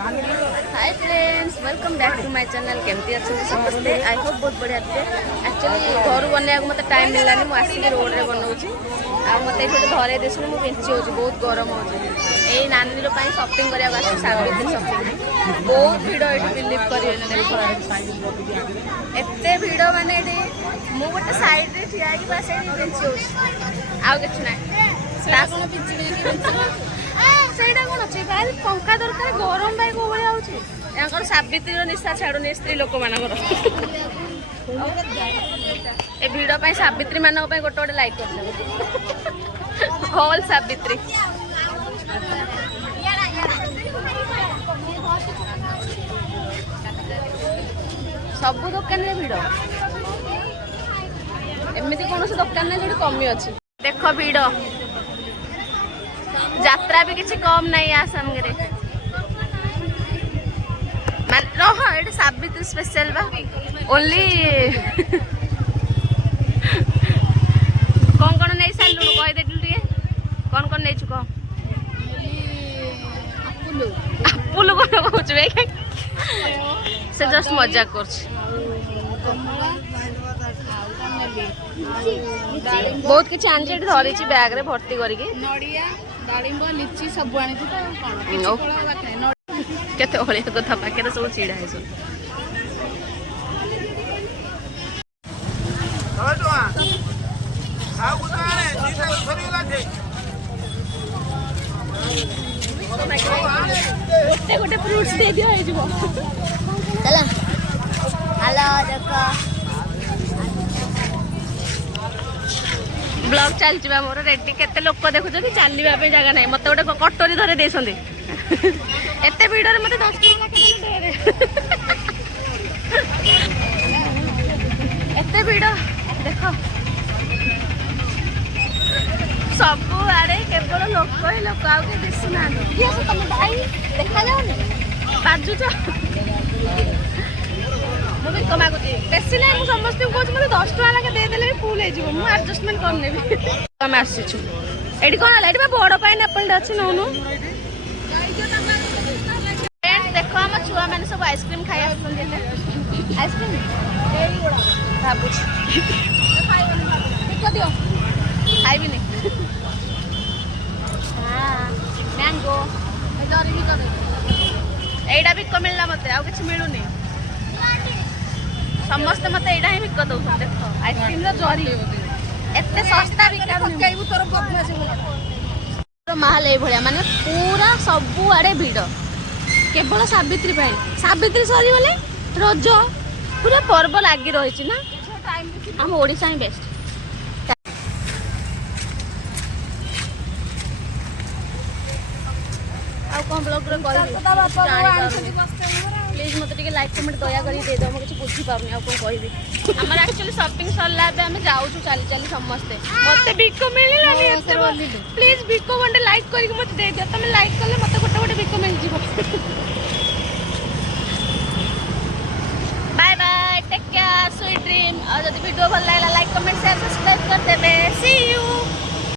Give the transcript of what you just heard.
Hi friends, welcome back to my channel. केमती अच्छे समस्ते? आई होप बहुत बढ़िया थे। एक्चुअली घर बनवाक मत टाइम मिलानी, मुझे रोड रे बनाऊँगी आते धरे देश मुझे बेंची हो बहुत गरम हो नानी शॉपिंग करने सावित्री शॉपिंग बहुत भिड़ ये बिलीव करें एत भिड़ माने मु गोटे सैड रे ठिया बस बेंची हो कि ना ସେଇଟା କଣ ଅଛି ଭାଇ ଟଙ୍କା ଦରକାର ଗରମ ଭାଇ କୋଉ ଭଳିଆ ହଉଛି ତାଙ୍କର ସାବିତ୍ରୀର ନିଶା ଛାଡୁନି ସ୍ତ୍ରୀ ଲୋକମାନଙ୍କର ଏ ଭିଡ ପାଇଁ ସାବିତ୍ରୀ ମାନଙ୍କ ପାଇଁ ଗୋଟେ ଗୋଟେ ଲାଇକ୍ କରିଦେବେ ହୋଲ୍ ସାବିତ୍ରୀ ସବୁ ଦୋକାନରେ ଭିଡ ଏମିତି କୌଣସି ଦୋକାନରେ ଯୋଉଠି କମି ଅଛି ଦେଖ ଭିଡ यात्रा भी किसी कम नहीं आसामगे रह ये सावित्री स्पेशल बा ओनली कौन कौन नहीं सारू कहीदे कौन कौन नहीं कह आपुलू कौन कह से जस्ट मजाक कर बहुत किसी आनी धरी बैग रे भर्ती करके डालिंब लिची सब आनी केते ओलिया कथा पाखे सब चिड़ा है सब गोटे गोटे फ्रूट्स दे दिया है जीवो चला हेलो देखो ब्लॉग चलछि बा मोर रेडी केते लोक देखुछन चलवा पे जगह नहीं मत गोटे कटोरी धरे देसंदे एते भिडर मते 10 टका केते दे एते भिड देखो सब आड़े केवल लोक ही लोक आउ के दिसुना ये सब तुम भाई देखा जाउनी बाजुच मुझे कमा बेसी ना मुझे समस्त कौन मतलब 10 टका लगे देदेले फुल हो मुझे आडजस्टमेंट करने आम आसचु ये कौन है बड़ पाइनएप्पल अच्छी नौनु देख आम छुआ मैंने सब आइसक्रीम खाई आइसक्रीम भावुँ दियो खाइबी हाँ मैंगो डर भी कर यहीटा बिक मिलला मत आउ कि मिलूनी समस्ते मत एटा ही बिक दौ देख आइसक्रीम जरी एते सस्ता बिका तोर माहल ये भाया माने पूरा सबु आड़े भिड़ केवल सावित्री सावित्री सरी गले रज पूरा पर्व लगी रही ना आम ओडिशा ही बेस्ट कौन ब्लॉग प्लीज मत लाइक कमेंट दया कर दे दो मुझे बुझी पाऊनी कौन कह आम एक्चुअली शॉपिंग सरला आम जाऊँ चली चली समस्ते मत बिक मिललानी प्लीज बिक गोटे लाइक करके मत दे दियो तुम लाइक कले मत गोटे गोटे बिक मिल जाए bye bye take care sweet dream और जब वीडियो भल लगा लाइक कमेंट शेयर सब्सक्राइब कर देबे सी यू।